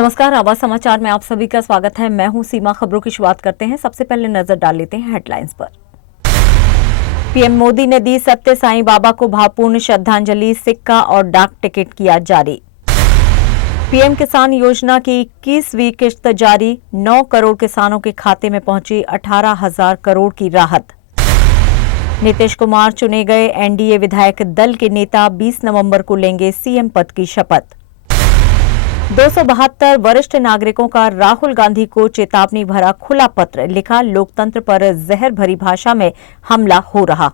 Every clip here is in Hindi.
नमस्कार, आवाज समाचार में आप सभी का स्वागत है। मैं हूं सीमा। खबरों की शुरुआत करते हैं। सबसे पहले नजर डाल लेते हैं हेडलाइंस पर। पीएम मोदी ने दी सत्य साईं बाबा को भावपूर्ण श्रद्धांजलि, सिक्का और डाक टिकट किया जारी। पीएम किसान योजना की 21वीं किश्त जारी, 9 करोड़ किसानों के खाते में पहुंची 18,000 करोड़ की राहत। नीतीश कुमार चुने गए एनडीए विधायक दल के नेता, 20 नवंबर को लेंगे सीएम पद की शपथ। 272 वरिष्ठ नागरिकों का राहुल गांधी को चेतावनी भरा खुला पत्र, लिखा लोकतंत्र पर जहर भरी भाषा में हमला हो रहा।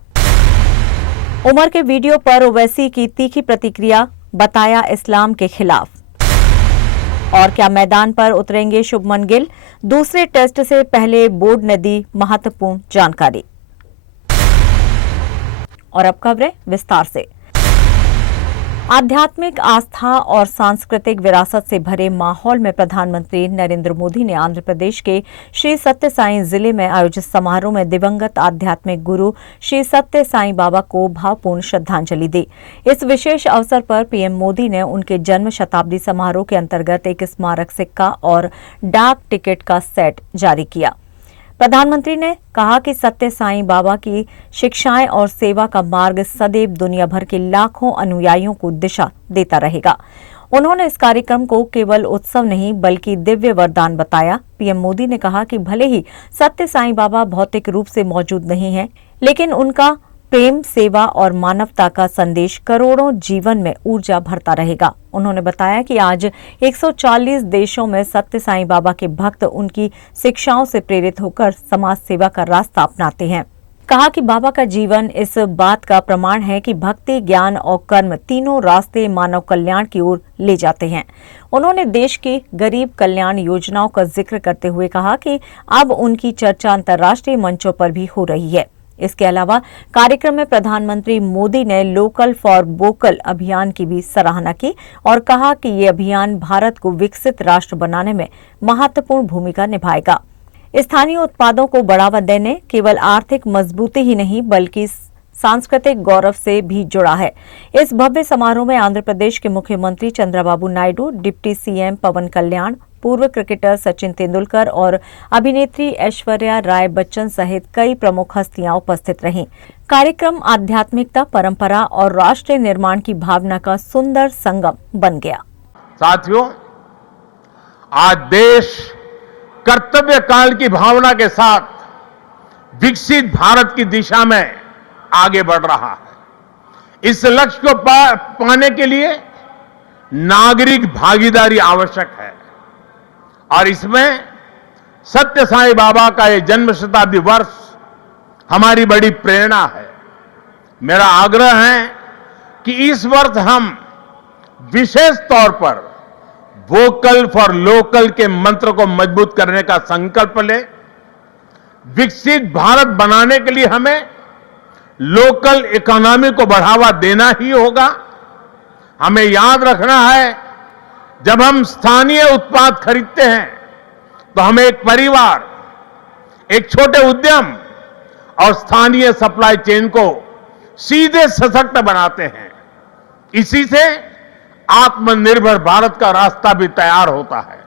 उमर के वीडियो पर ओवैसी की तीखी प्रतिक्रिया, बताया इस्लाम के खिलाफ। और क्या मैदान पर उतरेंगे शुभमन गिल, दूसरे टेस्ट से पहले बोर्ड ने दी महत्वपूर्ण जानकारी। और अब खबरें विस्तार से। आध्यात्मिक आस्था और सांस्कृतिक विरासत से भरे माहौल में प्रधानमंत्री नरेंद्र मोदी ने आंध्र प्रदेश के श्री सत्य साईं जिले में आयोजित समारोह में दिवंगत आध्यात्मिक गुरु श्री सत्य साईं बाबा को भावपूर्ण श्रद्धांजलि दी। इस विशेष अवसर पर पीएम मोदी ने उनके जन्म शताब्दी समारोह के अंतर्गत एक स्मारक सिक्का और डाक टिकट का सेट जारी किया। प्रधानमंत्री ने कहा कि सत्य साईं बाबा की शिक्षाएं और सेवा का मार्ग सदैव दुनिया भर के लाखों अनुयायियों को दिशा देता रहेगा। उन्होंने इस कार्यक्रम को केवल उत्सव नहीं बल्कि दिव्य वरदान बताया। पीएम मोदी ने कहा कि भले ही सत्य साईं बाबा भौतिक रूप से मौजूद नहीं हैं, लेकिन उनका प्रेम, सेवा और मानवता का संदेश करोड़ों जीवन में ऊर्जा भरता रहेगा। उन्होंने बताया कि आज 140 देशों में सत्य साईं बाबा के भक्त उनकी शिक्षाओं से प्रेरित होकर समाज सेवा का रास्ता अपनाते हैं। कहा कि बाबा का जीवन इस बात का प्रमाण है कि भक्ति, ज्ञान और कर्म तीनों रास्ते मानव कल्याण की ओर ले जाते हैं। उन्होंने देश की गरीब कल्याण योजनाओं का जिक्र करते हुए कहा कि अब उनकी चर्चा अंतर्राष्ट्रीय मंचों पर भी हो रही है। इसके अलावा कार्यक्रम में प्रधानमंत्री मोदी ने लोकल फॉर वोकल अभियान की भी सराहना की और कहा कि ये अभियान भारत को विकसित राष्ट्र बनाने में महत्वपूर्ण भूमिका निभाएगा। स्थानीय उत्पादों को बढ़ावा देने केवल आर्थिक मजबूती ही नहीं बल्कि सांस्कृतिक गौरव से भी जुड़ा है। इस भव्य समारोह में आंध्र प्रदेश के मुख्यमंत्री चंद्रबाबू नायडू, डिप्टी सीएम पवन कल्याण, पूर्व क्रिकेटर सचिन तेंदुलकर और अभिनेत्री ऐश्वर्या राय बच्चन सहित कई प्रमुख हस्तियां उपस्थित रहीं। कार्यक्रम आध्यात्मिकता, परंपरा और राष्ट्र निर्माण की भावना का सुंदर संगम बन गया। साथियों, आज देश कर्तव्य काल की भावना के साथ विकसित भारत की दिशा में आगे बढ़ रहा है। इस लक्ष्य को पाने के लिए नागरिक भागीदारी आवश्यक है और इसमें सत्य साईं बाबा का ये जन्म शताब्दी वर्ष हमारी बड़ी प्रेरणा है। मेरा आग्रह है कि इस वर्ष हम विशेष तौर पर वोकल फॉर लोकल के मंत्र को मजबूत करने का संकल्प लें। विकसित भारत बनाने के लिए हमें लोकल इकोनॉमी को बढ़ावा देना ही होगा। हमें याद रखना है, जब हम स्थानीय उत्पाद खरीदते हैं तो हम एक परिवार, एक छोटे उद्यम और स्थानीय सप्लाई चेन को सीधे सशक्त बनाते हैं। इसी से आत्मनिर्भर भारत का रास्ता भी तैयार होता है।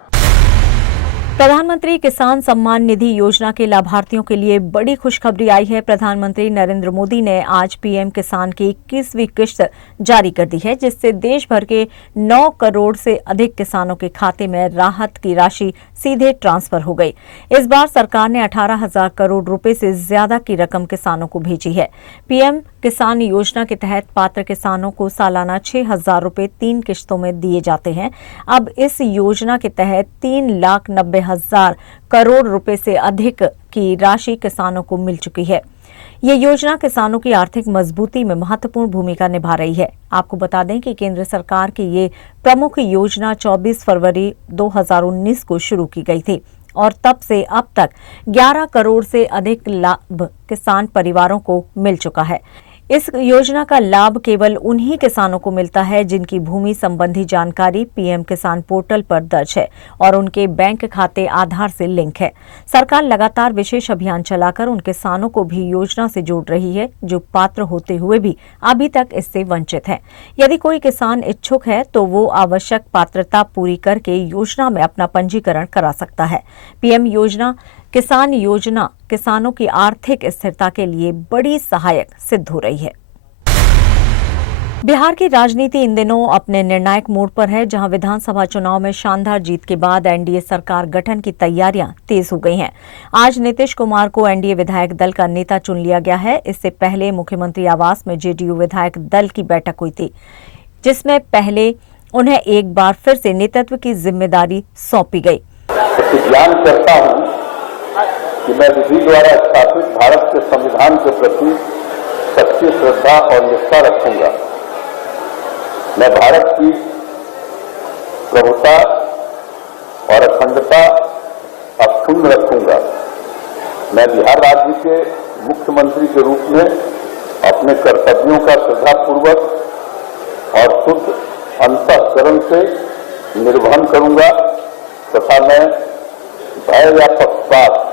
प्रधानमंत्री किसान सम्मान निधि योजना के लाभार्थियों के लिए बड़ी खुशखबरी आई है। प्रधानमंत्री नरेंद्र मोदी ने आज पीएम किसान की 21वीं किश्त जारी कर दी है, जिससे देश भर के 9 करोड़ से अधिक किसानों के खाते में राहत की राशि सीधे ट्रांसफर हो गई। इस बार सरकार ने 18,000 करोड़ रुपए से ज्यादा की रकम किसानों को भेजी है। पीएम किसान योजना के तहत पात्र किसानों को सालाना 6,000 रुपए 3 किश्तों में दिए जाते हैं। अब इस योजना के तहत 3,90,000 करोड़ रुपए से अधिक की राशि किसानों को मिल चुकी है। ये योजना किसानों की आर्थिक मजबूती में महत्वपूर्ण भूमिका निभा रही है। आपको बता दें कि केंद्र सरकार की ये प्रमुख योजना 24 फरवरी 2019 को शुरू की गई थी और तब से अब तक 11 करोड़ से अधिक लाभ किसान परिवारों को मिल चुका है। इस योजना का लाभ केवल उन्हीं किसानों को मिलता है जिनकी भूमि संबंधी जानकारी पीएम किसान पोर्टल पर दर्ज है और उनके बैंक खाते आधार से लिंक है। सरकार लगातार विशेष अभियान चलाकर उन किसानों को भी योजना से जोड़ रही है जो पात्र होते हुए भी अभी तक इससे वंचित हैं। यदि कोई किसान इच्छुक है तो वो आवश्यक पात्रता पूरी करके योजना में अपना पंजीकरण करा सकता है। पीएम योजना किसान योजना किसानों की आर्थिक स्थिरता के लिए बड़ी सहायक सिद्ध हो रही है। बिहार की राजनीति इन दिनों अपने निर्णायक मोड़ पर है, जहां विधानसभा चुनाव में शानदार जीत के बाद एनडीए सरकार गठन की तैयारियां तेज हो गई हैं। आज नीतीश कुमार को एनडीए विधायक दल का नेता चुन लिया गया है। इससे पहले मुख्यमंत्री आवास में जेडीयू विधायक दल की बैठक हुई थी, जिसमें पहले उन्हें एक बार फिर से नेतृत्व की जिम्मेदारी सौंपी गई। प्रतिज्ञान करता हूं कि मैं विधि द्वारा स्थापित भारत के संविधान के प्रति सच्ची श्रद्धा और निष्ठा रखूंगा। मैं भारत की प्रभुता और अखंडता अक्षुण्ण रखूंगा। मैं बिहार राज्य के मुख्यमंत्री के रूप में अपने कर्तव्यों का श्रद्धापूर्वक और शुद्ध अंतःकरण से निर्वहन करूंगा तथा मैं भय या पक्षपात,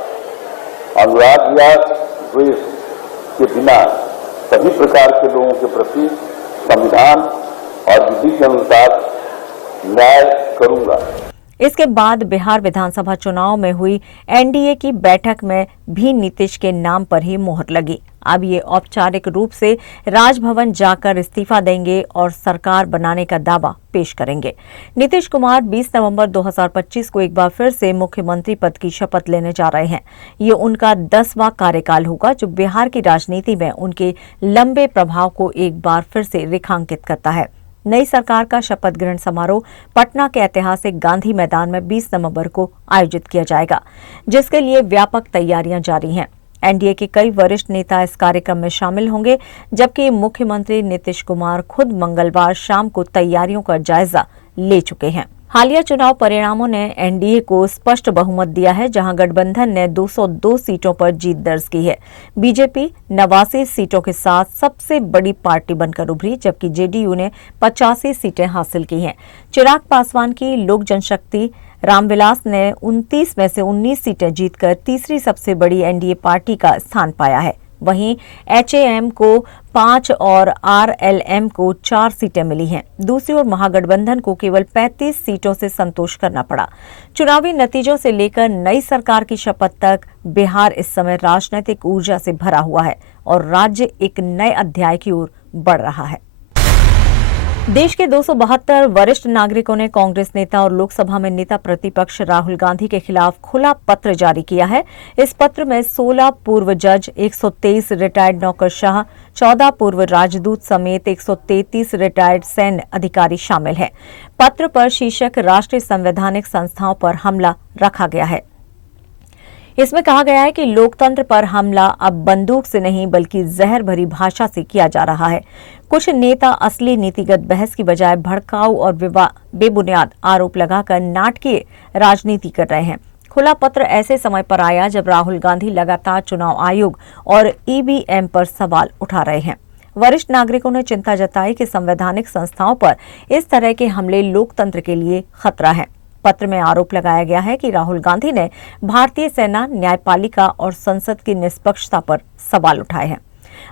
अनुराग या द्वेष के बिना सभी प्रकार के लोगों के प्रति संविधान और विधि के अनुसार न्याय करूंगा। इसके बाद बिहार विधानसभा चुनाव में हुई एनडीए की बैठक में भी नीतीश के नाम पर ही मोहर लगी। अब ये औपचारिक रूप से राजभवन जाकर इस्तीफा देंगे और सरकार बनाने का दावा पेश करेंगे। नीतीश कुमार 20 नवंबर 2025 को एक बार फिर से मुख्यमंत्री पद की शपथ लेने जा रहे हैं। ये उनका 10वां कार्यकाल होगा, जो बिहार की राजनीति में उनके लंबे प्रभाव को एक बार फिर से रेखांकित करता है। नई सरकार का शपथ ग्रहण समारोह पटना के ऐतिहासिक गांधी मैदान में 20 नवंबर को आयोजित किया जाएगा, जिसके लिए व्यापक तैयारियां जारी हैं। एनडीए के कई वरिष्ठ नेता इस कार्यक्रम में शामिल होंगे, जबकि मुख्यमंत्री नीतीश कुमार खुद मंगलवार शाम को तैयारियों का जायजा ले चुके हैं। हालिया चुनाव परिणामों ने एनडीए को स्पष्ट बहुमत दिया है, जहां गठबंधन ने 202 सीटों पर जीत दर्ज की है। बीजेपी 89 सीटों के साथ सबसे बड़ी पार्टी बनकर उभरी, जबकि जेडीयू ने 85 सीटें हासिल की हैं। चिराग पासवान की लोक जनशक्ति रामविलास ने 29 में से 19 सीटें जीतकर तीसरी सबसे बड़ी एनडीए पार्टी का स्थान पाया है। वहीं एचएएम को 5 और आरएलएम को 4 सीटें मिली हैं। दूसरी ओर महागठबंधन को केवल 35 सीटों से संतोष करना पड़ा। चुनावी नतीजों से लेकर नई सरकार की शपथ तक बिहार इस समय राजनीतिक ऊर्जा से भरा हुआ है और राज्य एक नए अध्याय की ओर बढ़ रहा है। देश के 272 वरिष्ठ नागरिकों ने कांग्रेस नेता और लोकसभा में नेता प्रतिपक्ष राहुल गांधी के खिलाफ खुला पत्र जारी किया है। इस पत्र में 16 पूर्व जज, 123 रिटायर्ड नौकरशाह, 14 पूर्व राजदूत समेत 133 रिटायर्ड सैन्य अधिकारी शामिल हैं। पत्र पर शीर्षक राष्ट्रीय संवैधानिक संस्थाओं पर हमला रखा गया है। इसमें कहा गया है कि लोकतंत्र पर हमला अब बंदूक से नहीं बल्कि जहर भरी भाषा से किया जा रहा है। कुछ नेता असली नीतिगत बहस की बजाय भड़काऊ और बेबुनियाद आरोप लगाकर नाटकीय राजनीति कर रहे हैं। खुला पत्र ऐसे समय पर आया जब राहुल गांधी लगातार चुनाव आयोग और ईवीएम पर सवाल उठा रहे हैं। वरिष्ठ नागरिकों ने चिंता जताई कि संवैधानिक संस्थाओं पर इस तरह के हमले लोकतंत्र के लिए खतरा है। पत्र में आरोप लगाया गया है कि राहुल गांधी ने भारतीय सेना, न्यायपालिका और संसद की निष्पक्षता पर सवाल उठाए हैं।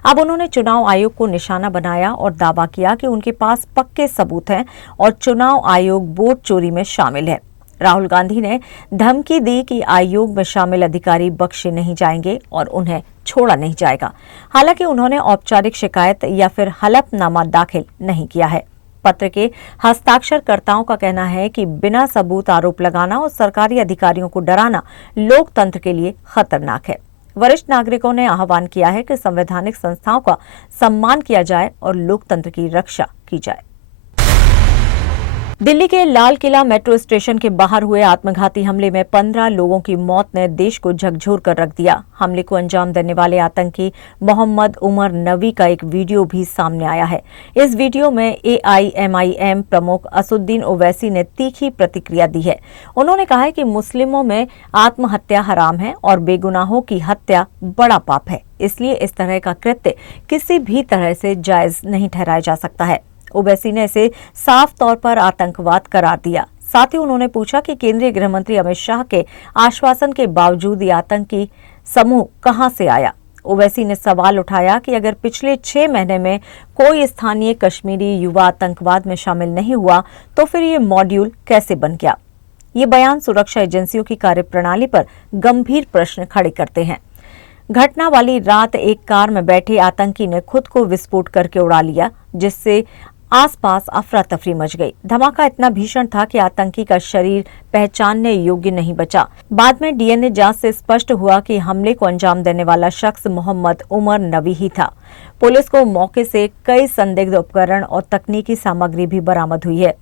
अब उन्होंने चुनाव आयोग को निशाना बनाया और दावा किया कि उनके पास पक्के सबूत हैं और चुनाव आयोग वोट चोरी में शामिल है। राहुल गांधी ने धमकी दी कि आयोग में शामिल अधिकारी बख्शे नहीं जाएंगे और उन्हें छोड़ा नहीं जाएगा। हालांकि उन्होंने औपचारिक शिकायत या फिर हलफनामा दाखिल नहीं किया है। पत्र के हस्ताक्षरकर्ताओं का कहना है कि बिना सबूत आरोप लगाना और सरकारी अधिकारियों को डराना लोकतंत्र के लिए खतरनाक है। वरिष्ठ नागरिकों ने आह्वान किया है कि संवैधानिक संस्थाओं का सम्मान किया जाए और लोकतंत्र की रक्षा की जाए। दिल्ली के लाल किला मेट्रो स्टेशन के बाहर हुए आत्मघाती हमले में 15 लोगों की मौत ने देश को झकझोर कर रख दिया। हमले को अंजाम देने वाले आतंकी मोहम्मद उमर नवी का एक वीडियो भी सामने आया है। इस वीडियो में AIMIM प्रमुख असुद्दीन ओवैसी ने तीखी प्रतिक्रिया दी है। उन्होंने कहा है कि मुस्लिमों में आत्महत्या हराम है और बेगुनाहों की हत्या बड़ा पाप है, इसलिए इस तरह का कृत्य किसी भी तरह से जायज नहीं ठहराया जा सकता है। ओवैसी ने इसे साफ तौर पर आतंकवाद करार दिया। साथ ही उन्होंने पूछा कि केंद्रीय गृह मंत्री अमित शाह के आश्वासन के बावजूद ये आतंकी समूह कहां से आया। ओवैसी ने सवाल उठाया कि अगर पिछले 6 महीने में कोई स्थानीय कश्मीरी युवा आतंकवाद में शामिल नहीं हुआ तो फिर ये मॉड्यूल कैसे बन गया। ये बयान सुरक्षा एजेंसियों की कार्यप्रणाली पर गंभीर प्रश्न खड़े करते हैं। घटना वाली रात एक कार में बैठे आतंकी ने खुद को विस्फोट करके उड़ा लिया, जिससे आसपास अफरा तफरी मच गई। धमाका इतना भीषण था कि आतंकी का शरीर पहचानने योग्य नहीं बचा। बाद में DNA जांच से स्पष्ट हुआ कि हमले को अंजाम देने वाला शख्स मोहम्मद उमर नवी ही था। पुलिस को मौके से कई संदिग्ध उपकरण और तकनीकी सामग्री भी बरामद हुई है,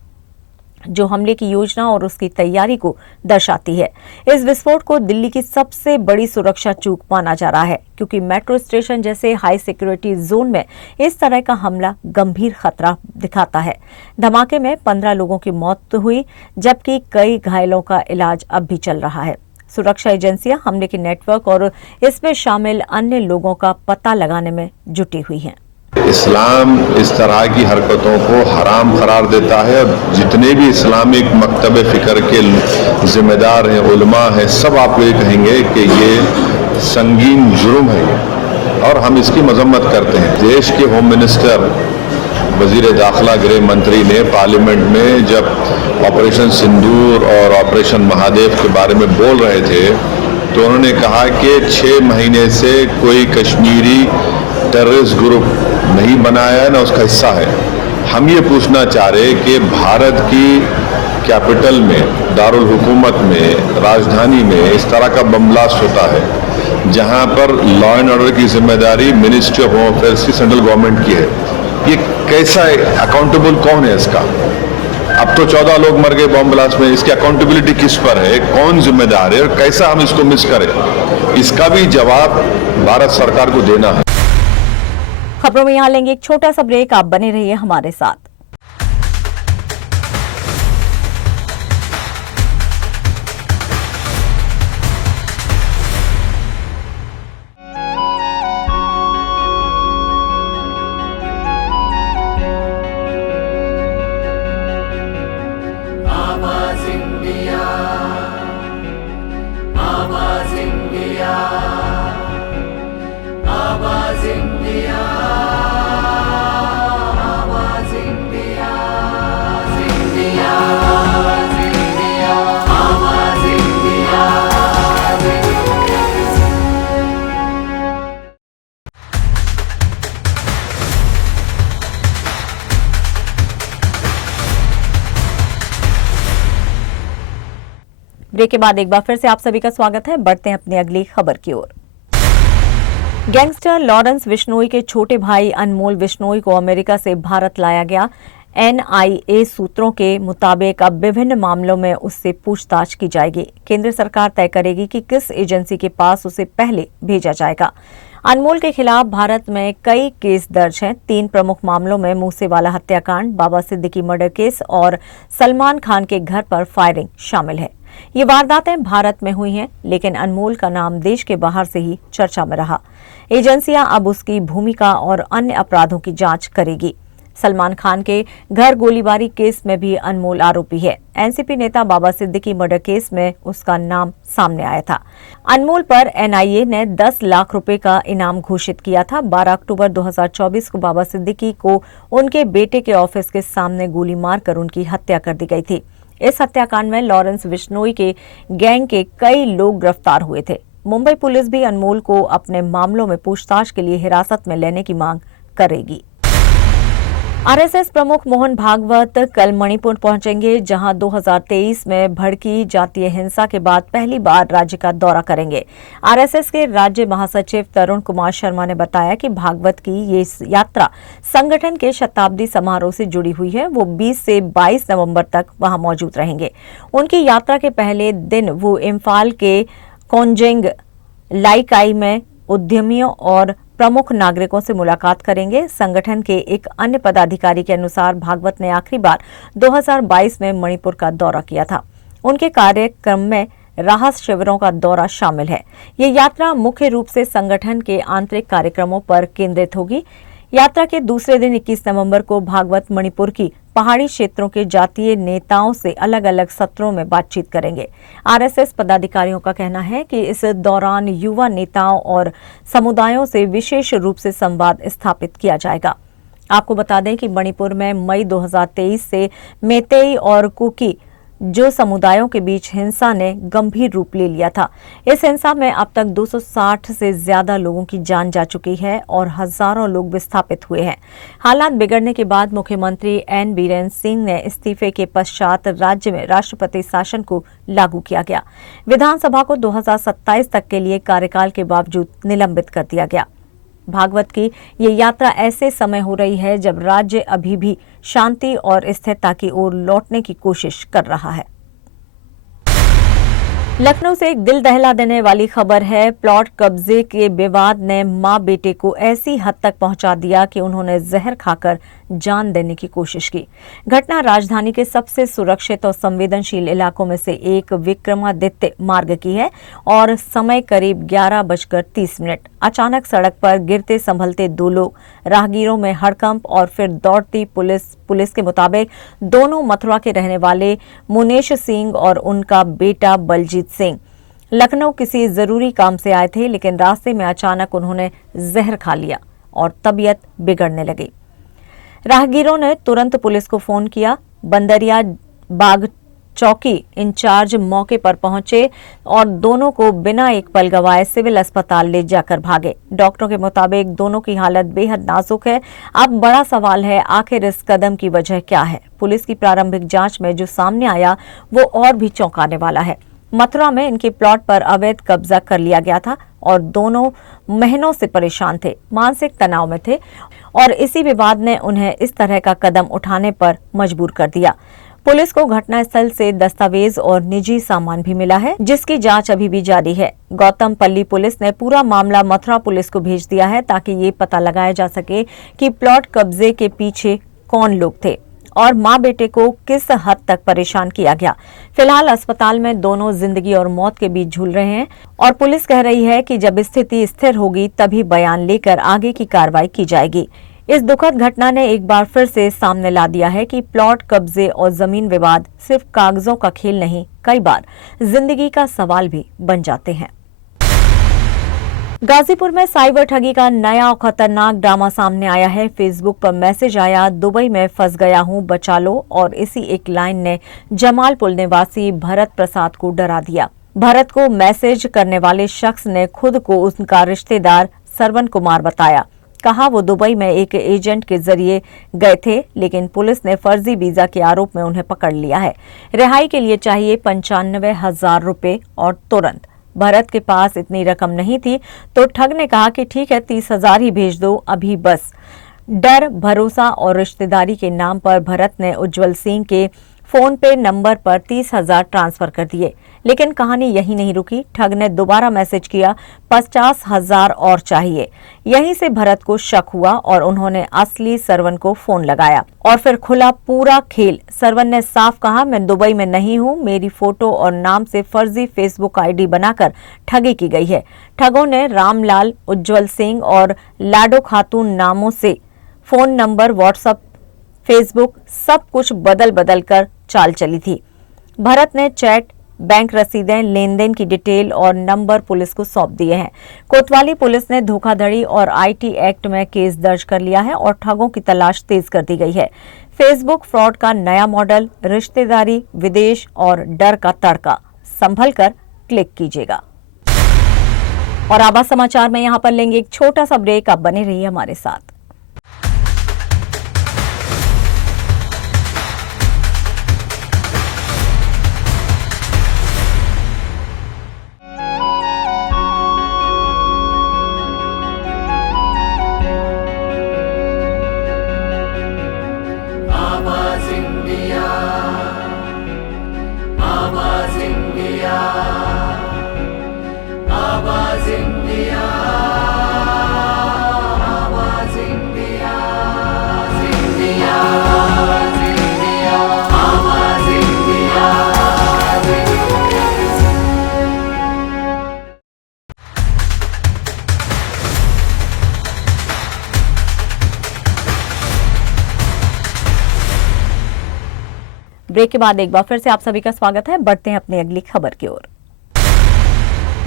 जो हमले की योजना और उसकी तैयारी को दर्शाती है। इस विस्फोट को दिल्ली की सबसे बड़ी सुरक्षा चूक माना जा रहा है, क्योंकि मेट्रो स्टेशन जैसे हाई सिक्योरिटी जोन में इस तरह का हमला गंभीर खतरा दिखाता है। धमाके में 15 लोगों की मौत हुई, जबकि कई घायलों का इलाज अब भी चल रहा है। सुरक्षा एजेंसियां हमले के नेटवर्क और इसमें शामिल अन्य लोगों का पता लगाने में जुटी हुई हैं। इस्लाम इस तरह की हरकतों को हराम करार देता है और जितने भी इस्लामिक मकतब फ़िक्र के जिम्मेदार हैं, उलमा हैं, सब आपको ये कहेंगे कि ये संगीन जुर्म है ये, और हम इसकी मजम्मत करते हैं। देश के होम मिनिस्टर, वजीर दाखिला, गृह मंत्री ने पार्लियामेंट में जब ऑपरेशन सिंदूर और ऑपरेशन महादेव के बारे में बोल रहे थे तो उन्होंने कहा कि 6 महीने से कोई कश्मीरी टेररिस्ट ग्रुप नहीं बनाया है, ना उसका हिस्सा है। हम ये पूछना चाह रहे कि भारत की कैपिटल में, दारुल हुकूमत में, राजधानी में इस तरह का बम ब्लास्ट होता है जहां पर लॉ एंड ऑर्डर की जिम्मेदारी मिनिस्ट्री ऑफ होम अफेयर्स की सेंट्रल गवर्नमेंट की है। ये कैसा है? अकाउंटेबल कौन है इसका? अब तो 14 लोग मर गए बम ब्लास्ट में, इसकी अकाउंटेबिलिटी किस पर है? कौन जिम्मेदार है और कैसा हम इसको मिस करें? इसका भी जवाब भारत सरकार को देना है। खबरों में यहाँ लेंगे एक छोटा सा ब्रेक, आप बने रहिए हमारे साथ। ब्रेक के बाद एक बार फिर से आप सभी का स्वागत है। बढ़ते हैं अपनी अगली खबर की ओर। गैंगस्टर लॉरेंस बिश्नोई के छोटे भाई अनमोल बिश्नोई को अमेरिका से भारत लाया गया। NIA सूत्रों के मुताबिक अब विभिन्न मामलों में उससे पूछताछ की जाएगी। केंद्र सरकार तय करेगी कि किस एजेंसी के पास उसे पहले भेजा जाएगा। अनमोल के खिलाफ भारत में कई केस दर्ज हैं। 3 प्रमुख मामलों में मूसेवाला हत्याकांड, बाबा सिद्दीकी मर्डर केस और सलमान खान के घर पर फायरिंग शामिल है। ये वारदातें भारत में हुई हैं, लेकिन अनमोल का नाम देश के बाहर से ही चर्चा में रहा। एजेंसियां अब उसकी भूमिका और अन्य अपराधों की जांच करेगी। सलमान खान के घर गोलीबारी केस में भी अनमोल आरोपी है। एनसीपी नेता बाबा सिद्दीकी मर्डर केस में उसका नाम सामने आया था। अनमोल पर NIA ने 10 लाख रुपए का इनाम घोषित किया था। 12 अक्टूबर 2024 को बाबा सिद्दीकी को उनके बेटे के ऑफिस के सामने गोली मारकर उनकी हत्या कर दी गई थी। इस हत्याकांड में लॉरेंस बिश्नोई के गैंग के कई लोग गिरफ्तार हुए थे। मुंबई पुलिस भी अनमोल को अपने मामलों में पूछताछ के लिए हिरासत में लेने की मांग करेगी। आरएसएस प्रमुख मोहन भागवत कल मणिपुर पहुंचेंगे, जहां 2023 में भड़की जातीय हिंसा के बाद पहली बार राज्य का दौरा करेंगे। आरएसएस के राज्य महासचिव तरुण कुमार शर्मा ने बताया कि भागवत की ये यात्रा संगठन के शताब्दी समारोह से जुड़ी हुई है। वो 20 से 22 नवंबर तक वहां मौजूद रहेंगे। उनकी यात्रा के पहले दिन वो इम्फाल के कोंजेंग लाइकाई में उद्यमियों और प्रमुख नागरिकों से मुलाकात करेंगे। संगठन के एक अन्य पदाधिकारी के अनुसार भागवत ने आखिरी बार 2022 में मणिपुर का दौरा किया था। उनके कार्यक्रम में राहत शिविरों का दौरा शामिल है। ये यात्रा मुख्य रूप से संगठन के आंतरिक कार्यक्रमों पर केंद्रित होगी। यात्रा के दूसरे दिन 21 नवंबर को भागवत मणिपुर की पहाड़ी क्षेत्रों के जातीय नेताओं से अलग अलग सत्रों में बातचीत करेंगे। आरएसएस पदाधिकारियों का कहना है कि इस दौरान युवा नेताओं और समुदायों से विशेष रूप से संवाद स्थापित किया जाएगा। आपको बता दें कि मणिपुर में मई 2023 से मेतेई और कुकी जो समुदायों के बीच हिंसा ने गंभीर रूप ले लिया था। इस हिंसा में अब तक 260 से ज्यादा लोगों की जान जा चुकी है और हजारों लोग विस्थापित हुए हैं। हालात बिगड़ने के बाद मुख्यमंत्री एन बीरेन सिंह ने इस्तीफे के पश्चात राज्य में राष्ट्रपति शासन को लागू किया गया। विधानसभा को 2027 तक के लिए कार्यकाल के बावजूद निलंबित कर दिया गया। भागवत की ये यात्रा ऐसे समय हो रही है जब राज्य अभी भी शांति और स्थिरता की ओर लौटने की कोशिश कर रहा है। लखनऊ से एक दिल दहला देने वाली खबर है। प्लॉट कब्जे के विवाद ने मां बेटे को ऐसी हद तक पहुंचा दिया कि उन्होंने जहर खाकर जान देने की कोशिश की। घटना राजधानी के सबसे सुरक्षित और संवेदनशील इलाकों में से एक विक्रमादित्य मार्ग की है और समय करीब 11:30। अचानक सड़क पर गिरते संभलते दो लोग, राहगीरों में हड़कंप और फिर दौड़ती पुलिस के मुताबिक दोनों मथुरा के रहने वाले मुनेश सिंह और उनका बेटा बलजीत सिंह लखनऊ किसी जरूरी काम से आए थे, लेकिन रास्ते में अचानक उन्होंने जहर खा लिया और तबीयत बिगड़ने लगी। राहगीरों ने तुरंत पुलिस को फोन किया। बंदरिया बाग चौकी इंचार्ज मौके पर पहुंचे और दोनों को बिना एक पल गवाए सिविल अस्पताल ले जाकर भागे। डॉक्टरों के मुताबिक दोनों की हालत बेहद नाजुक है। अब बड़ा सवाल है, आखिर इस कदम की वजह क्या है? पुलिस की प्रारंभिक जांच में जो सामने आया वो और भी चौंकाने वाला है। मथुरा में इनके प्लॉट पर अवैध कब्जा कर लिया गया था और दोनों महीनों से परेशान थे, मानसिक तनाव में थे और इसी विवाद ने उन्हें इस तरह का कदम उठाने पर मजबूर कर दिया। पुलिस को घटनास्थल से दस्तावेज और निजी सामान भी मिला है, जिसकी जांच अभी भी जारी है। गौतमपल्ली पुलिस ने पूरा मामला मथुरा पुलिस को भेज दिया है ताकि ये पता लगाया जा सके कि प्लॉट कब्जे के पीछे कौन लोग थे और मां बेटे को किस हद तक परेशान किया गया। फिलहाल अस्पताल में दोनों जिंदगी और मौत के बीच झूल रहे हैं और पुलिस कह रही है कि जब स्थिति स्थिर होगी तभी बयान लेकर आगे की कार्रवाई की जाएगी। इस दुखद घटना ने एक बार फिर से सामने ला दिया है कि प्लॉट कब्जे और जमीन विवाद सिर्फ कागजों का खेल नहीं, कई बार जिंदगी का सवाल भी बन जाते हैं। गाजीपुर में साइबर ठगी का नया और खतरनाक ड्रामा सामने आया है। फेसबुक पर मैसेज आया, दुबई में फंस गया हूं, बचा लो, और इसी एक लाइन ने जमालपुर निवासी भरत प्रसाद को डरा दिया। भरत को मैसेज करने वाले शख्स ने खुद को उनका रिश्तेदार सरवन कुमार बताया। कहा वो दुबई में एक एजेंट के जरिए गए थे, लेकिन पुलिस ने फर्जी वीजा के आरोप में उन्हें पकड़ लिया है। रिहाई के लिए चाहिए 95,000 रुपए और तुरंत। भरत के पास इतनी रकम नहीं थी तो ठग ने कहा कि ठीक है 30,000 ही भेज दो अभी बस। डर, भरोसा और रिश्तेदारी के नाम पर भरत ने उज्जवल सिंह के फोन पे नंबर पर 30,000 ट्रांसफर कर दिए। लेकिन कहानी यही नहीं रुकी। ठग ने दोबारा मैसेज किया, 50,000 और चाहिए। यहीं से भरत को शक हुआ और उन्होंने असली सरवन को फोन लगाया और फिर खुला पूरा खेल। सरवन ने साफ कहा, मैं दुबई में नहीं हूं, मेरी फोटो और नाम से फर्जी फेसबुक आईडी बनाकर ठगी की गई है। ठगों ने रामलाल, उज्जवल सिंह और लाडो खातून नामों से फोन नंबर, व्हाट्सएप, फेसबुक सब कुछ बदल बदल कर चाल चली थी। भरत ने चैट, बैंक रसीदें, लेन देन की डिटेल और नंबर पुलिस को सौंप दिए हैं। कोतवाली पुलिस ने धोखाधड़ी और आईटी एक्ट में केस दर्ज कर लिया है और ठगों की तलाश तेज कर दी गई है। फेसबुक फ्रॉड का नया मॉडल, रिश्तेदारी, विदेश और डर का तड़का। संभल कर क्लिक कीजिएगा। और आवाज समाचार में यहाँ पर लेंगे एक छोटा सा ब्रेक। आप बने रहिए हमारे साथ। ब्रेक के बाद एक बार फिर से आप सभी का स्वागत है। बढ़ते हैं अपनी अगली खबर की ओर।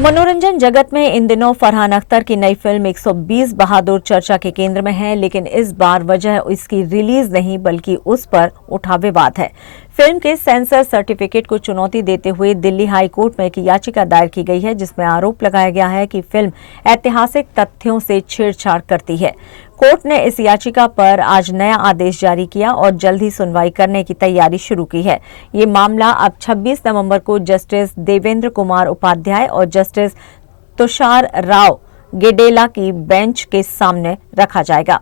मनोरंजन जगत में इन दिनों फरहान अख्तर की नई फिल्म 120 बहादुर चर्चा के केंद्र में है, लेकिन इस बार वजह इसकी रिलीज नहीं बल्कि उस पर उठा विवाद है। फिल्म के सेंसर सर्टिफिकेट को चुनौती देते हुए दिल्ली हाई कोर्ट में एक याचिका दायर की गई है, जिसमें आरोप लगाया गया है कि फिल्म ऐतिहासिक तथ्यों से छेड़छाड़ करती है। कोर्ट ने इस याचिका पर आज नया आदेश जारी किया और जल्द ही सुनवाई करने की तैयारी शुरू की है। ये मामला अब 26 नवंबर को जस्टिस देवेंद्र कुमार उपाध्याय और जस्टिस तुषार राव गेडेला की बेंच के सामने रखा जाएगा।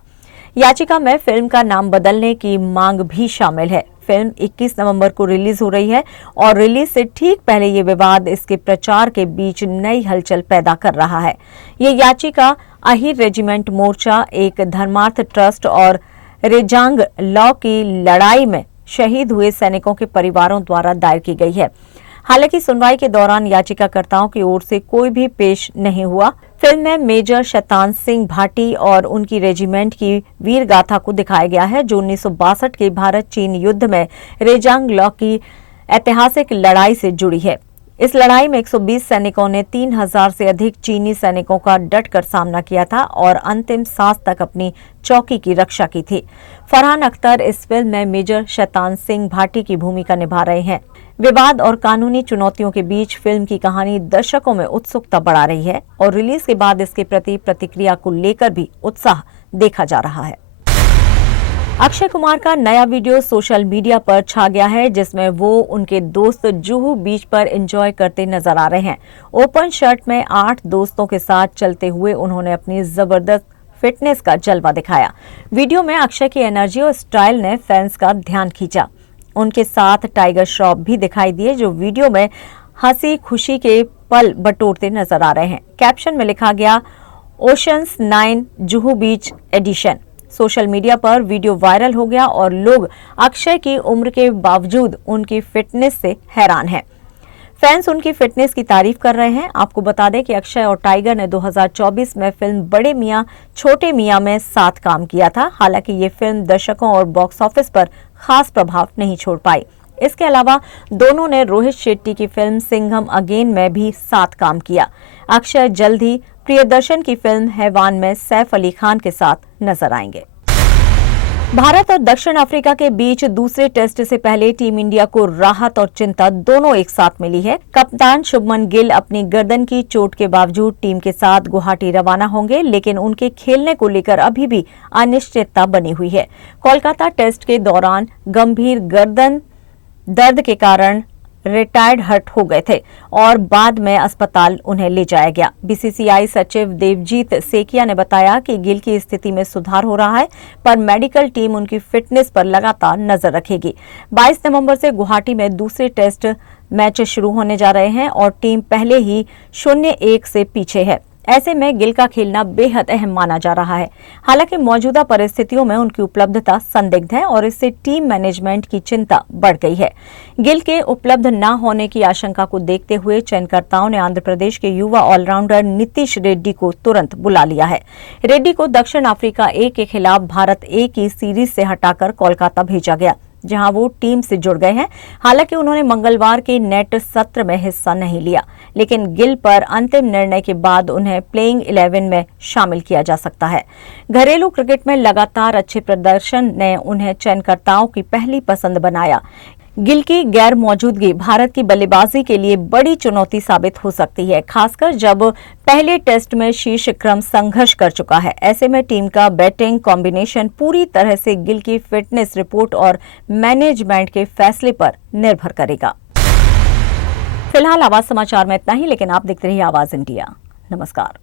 याचिका में फिल्म का नाम बदलने की मांग भी शामिल है। फिल्म 21 नवंबर को रिलीज हो रही है और रिलीज से ठीक पहले ये विवाद इसके प्रचार के बीच नई हलचल पैदा कर रहा है। ये याचिका अहिर रेजिमेंट मोर्चा, एक धर्मार्थ ट्रस्ट और रेजांग लॉ की लड़ाई में शहीद हुए सैनिकों के परिवारों द्वारा दायर की गई है। हालांकि सुनवाई के दौरान याचिकाकर्ताओं की ओर से कोई भी पेश नहीं हुआ। फिल्म में मेजर शैतान सिंह भाटी और उनकी रेजिमेंट की वीर गाथा को दिखाया गया है, जो 1962 के भारत चीन युद्ध में रेजांग लॉ की ऐतिहासिक लड़ाई से जुड़ी है। इस लड़ाई में 120 सैनिकों ने 3000 से अधिक चीनी सैनिकों का डटकर सामना किया था और अंतिम सांस तक अपनी चौकी की रक्षा की थी। फरहान अख्तर इस फिल्म में मेजर शैतान सिंह भाटी की भूमिका निभा रहे हैं। विवाद और कानूनी चुनौतियों के बीच फिल्म की कहानी दर्शकों में उत्सुकता बढ़ा रही है और रिलीज के बाद इसके प्रति प्रतिक्रिया को लेकर भी उत्साह देखा जा रहा है। अक्षय कुमार का नया वीडियो सोशल मीडिया पर छा गया है, जिसमें वो उनके दोस्त जुहू बीच पर एंजॉय करते नजर आ रहे हैं। ओपन शर्ट में 8 दोस्तों के साथ चलते हुए उन्होंने अपनी जबरदस्त फिटनेस का जलवा दिखाया। वीडियो में अक्षय की एनर्जी और स्टाइल ने फैंस का ध्यान खींचा। उनके साथ टाइगर श्रॉफ भी दिखाई दिए, जो वीडियो में हंसी खुशी के पल बटोरते नजर आ रहे हैं। कैप्शन में लिखा गया ओशंस 9 जुहू बीच एडिशन। सोशल मीडिया पर वीडियो वायरल हो गया और लोग अक्षय की उम्र के बावजूद उनकी फिटनेस से हैरान हैं। फैंस उनकी फिटनेस की तारीफ कर रहे हैं। आपको बता दें कि अक्षय और टाइगर ने 2024 में फिल्म बड़े मियां छोटे मियां में साथ काम किया था। हालांकि ये फिल्म दर्शकों और बॉक्स ऑफिस पर खास प्रभाव नहीं छोड़ पाई। इसके अलावा दोनों ने रोहित शेट्टी की फिल्म सिंघम अगेन में भी साथ काम किया। अक्षय जल्द ही प्रियदर्शन की फिल्म हैवान में सैफ अली खान के साथ नजर आएंगे। भारत और दक्षिण अफ्रीका के बीच दूसरे टेस्ट से पहले टीम इंडिया को राहत और चिंता दोनों एक साथ मिली है। कप्तान शुभमन गिल अपनी गर्दन की चोट के बावजूद टीम के साथ गुवाहाटी रवाना होंगे, लेकिन उनके खेलने को लेकर अभी भी अनिश्चितता बनी हुई है। कोलकाता टेस्ट के दौरान गंभीर गर्दन दर्द के कारण रिटायर्ड हर्ट हो गए थे और बाद में अस्पताल उन्हें ले जाया गया। बीसीसीआई सचिव देवजीत सेकिया ने बताया कि गिल की स्थिति में सुधार हो रहा है, पर मेडिकल टीम उनकी फिटनेस पर लगातार नजर रखेगी। 22 नवंबर से गुवाहाटी में दूसरे टेस्ट मैच शुरू होने जा रहे हैं और टीम पहले ही 0-1 से पीछे है। ऐसे में गिल का खेलना बेहद अहम माना जा रहा है। हालांकि मौजूदा परिस्थितियों में उनकी उपलब्धता संदिग्ध है और इससे टीम मैनेजमेंट की चिंता बढ़ गई है। गिल के उपलब्ध न होने की आशंका को देखते हुए चयनकर्ताओं ने आंध्र प्रदेश के युवा ऑलराउंडर नीतीश रेड्डी को तुरंत बुला लिया है। रेड्डी को दक्षिण अफ्रीका ए के खिलाफ भारत ए की सीरीज से हटाकर कोलकाता भेजा गया, जहां वो टीम से जुड़ गए हैं। हालांकि उन्होंने मंगलवार के नेट सत्र में हिस्सा नहीं लिया, लेकिन गिल पर अंतिम निर्णय के बाद उन्हें प्लेइंग 11 में शामिल किया जा सकता है। घरेलू क्रिकेट में लगातार अच्छे प्रदर्शन ने उन्हें चयनकर्ताओं की पहली पसंद बनाया। गिल की गैर मौजूदगी भारत की बल्लेबाजी के लिए बड़ी चुनौती साबित हो सकती है, खासकर जब पहले टेस्ट में शीर्ष क्रम संघर्ष कर चुका है। ऐसे में टीम का बैटिंग कॉम्बिनेशन पूरी तरह से गिल की फिटनेस रिपोर्ट और मैनेजमेंट के फैसले पर निर्भर करेगा। फिलहाल आवाज समाचार में इतना ही, लेकिन आप देखते रहिए आवाज इंडिया। नमस्कार।